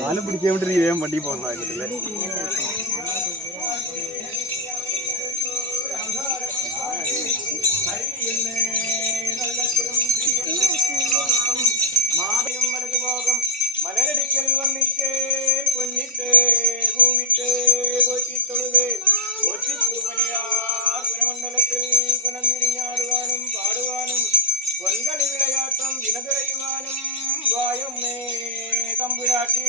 കാലം പിടിക്കാൻ വേണ്ടി വേഗം വണ്ടി പോകുന്നതല്ലേ. മാതയും വലതുപോകും മലരടിക്കൽ വന്നിട്ടേ പൊന്നിട്ടേ പൂവിട്ടേ പോറ്റിത്തൊഴുത് പോറ്റിപ്പൂവനിയാർ പുനമണ്ഡലത്തിൽ പുനന്തിരിഞ്ഞാടുവാനും പാടുവാനും പൊൻകളി വിളയാട്ടം വിനതുറയുവാനും വായുമേ തമ്പുരാട്ടി.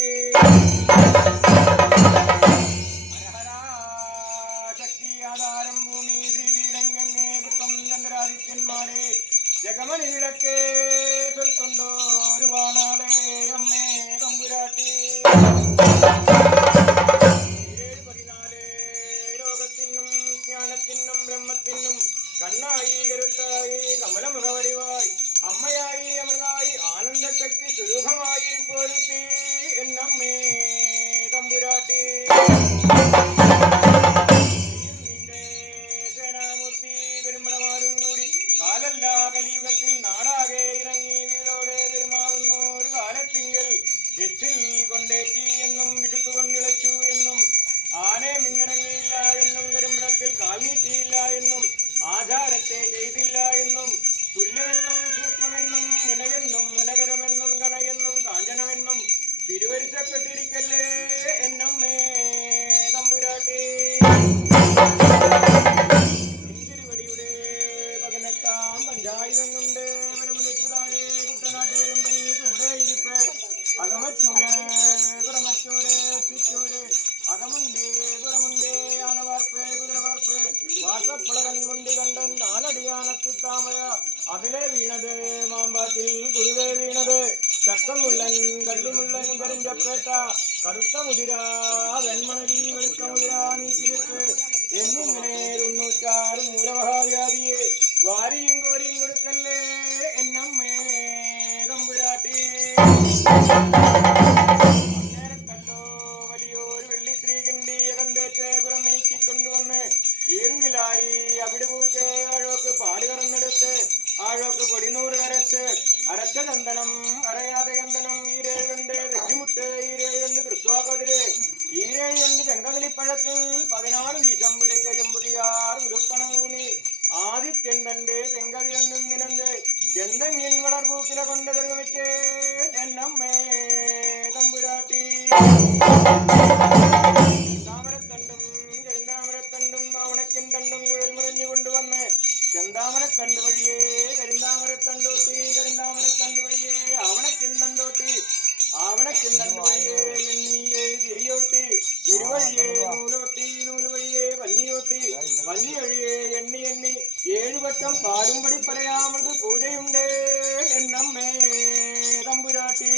ശക്തി ആധാരം ഭൂമി ശ്രീപീഠങ്കന്നെ പുത്തം ചന്ദ്രാദിത്യന്മാരെ ജഗമണി വിളക്കേ ചൊൽക്കൊണ്ടോ ഒരു വാണാളെ അമ്മേ തമ്പുരാട്ടി. 14 ലോകത്തിനും ജ്ഞാനത്തിനും ബ്രഹ്മത്തിനും കണ്ണായി കരുത്തായി കമലമുഖവടിവായി അമ്മയായി അമൃതായി ആനന്ദശക്തി സ്വരൂപമായിരിപ്പൊരുത്തി എന്നമ്മേ തമ്പുരാട്ടി. നിന്റെ സേനാമൂർത്തി പെരുമ്പടമാരും കൂടി കാലല്ല കലിയുഗത്തിൽ നാടാകെ ഇറങ്ങി വീടോടെ പെരുമാറുന്നു ഒരു കാലത്തിങ്കിൽ എച്ചിൽ കൊണ്ടേറ്റി എന്നും വിശുപ്പ് കൊണ്ടിളച്ചു എന്നും ആനെ മിന്നിറങ്ങിയില്ല എന്നും പെരുമ്പടത്തിൽ കാൽ നീട്ടിയില്ല എന്നും ആചാരത്തെ ചെയ്തില്ല എന്നും തുല്യമെന്നും സൂക്ഷ്മമെന്നും മുനകെന്നും മുനകരമെന്നും കണയെന്നും കാഞ്ചനമെന്നും തിരുവരിച്ചപ്പെട്ടിരിക്കല്ലേ എന്നമ്മേ തമ്പുരാട്ടി. തിരുവടിയുടെ 18-ാം പഞ്ചായുധം കൊണ്ട് വരമുലച്ചുതാഴെ കുട്ടനാട്ട് വരുമ്പനി കൂടെ ഇരിപ്പ് അകമച്ചൂര് പുറമച്ചൂര് എത്തിച്ചൂര് അകമുണ്ടേ പുറമുണ്ടേ ആനവാർപ്പ് കുതിരവാർപ്പ് വാസപ്പളകൻ മുണ്ടി കണ്ടൻ നാലടിയാനത്തി താമര അതിലെ വീണത് മാമ്പാത്തിൽ കുരുവേ വീണത് ചക്കമുള്ളൻ കള്ളിമുള്ളൻ കരിഞ്ചപ്പേട്ട കറുത്ത മുതിര വെൺമണലി വെളുത്ത മുതിര നീക്കിരുത്ത് എന്നിങ്ങനെ 96 മൂലമഹാവ്യാധിയെ വാരിയും കോരിയും കൊടുക്കല്ലേ എന്നമ്മേ തമ്പുരാട്ടി. നേരത്തല്ലോ വലിയൊരു വെള്ളി ശ്രീകണ്ഠി അകന്തേറ്റ് പുറമേക്ക് കൊണ്ടുവന്ന് ഈർങ്കിലാരി അവിടെ പൂക്ക് ആഴോക്ക് പാല് കറന്നെടുത്ത് ആഴോക്ക് പൊടിനൂറ് അരച്ച ചന്ദനം അരയാതെ ചന്ദനം ഈരേഴുണ്ട് തെറ്റിമുട്ട് ഈരേഴുണ്ട് തൃശ്വാകതിര് ഈരേഴുണ്ട് ചെങ്കതലിപ്പഴത്തിൽ 16 വീശം പിടിച്ച ചെമ്പുതിയാർ ഉരുക്കണൂന്നി ആദിത്യൻ തന്റെ ചെങ്കതിരണ്ടും നിനന്ത് ചെന്തെങ്ങിൻ വളർപൂക്കില കൊണ്ട് നിർമ്മിച്ചേ എന്നമ്മേ തമ്പുരാട്ടി. ചെന്താമരത്തണ്ടും കരിന്താമരത്തണ്ടും ആവണക്കിൻ തണ്ടും കുഴൽ മുറിഞ്ഞു കൊണ്ടുവന്ന് ചെന്താമരത്തണ്ട് വഴിയേ കരിന്താമരത്തണ്ടോട്ടി കരിന്താമരത്തണ്ട് വഴിയേ ആവണക്കിൻ തണ്ടോട്ടി ആവണക്കിൻ തണ്ട് വഴിയേ എണ്ണിയേ തിരിയോട്ടി തിരുവഴിയേ നൂലോട്ടി നൂല് വഴിയേ വന്നിയോട്ടി വന്നി വഴിയേ എണ്ണി എണ്ണി 7 വട്ടം പാലും പടി പറയാമത് പൂജയുണ്ടേ എന്നമ്മേ തമ്പുരാട്ടി.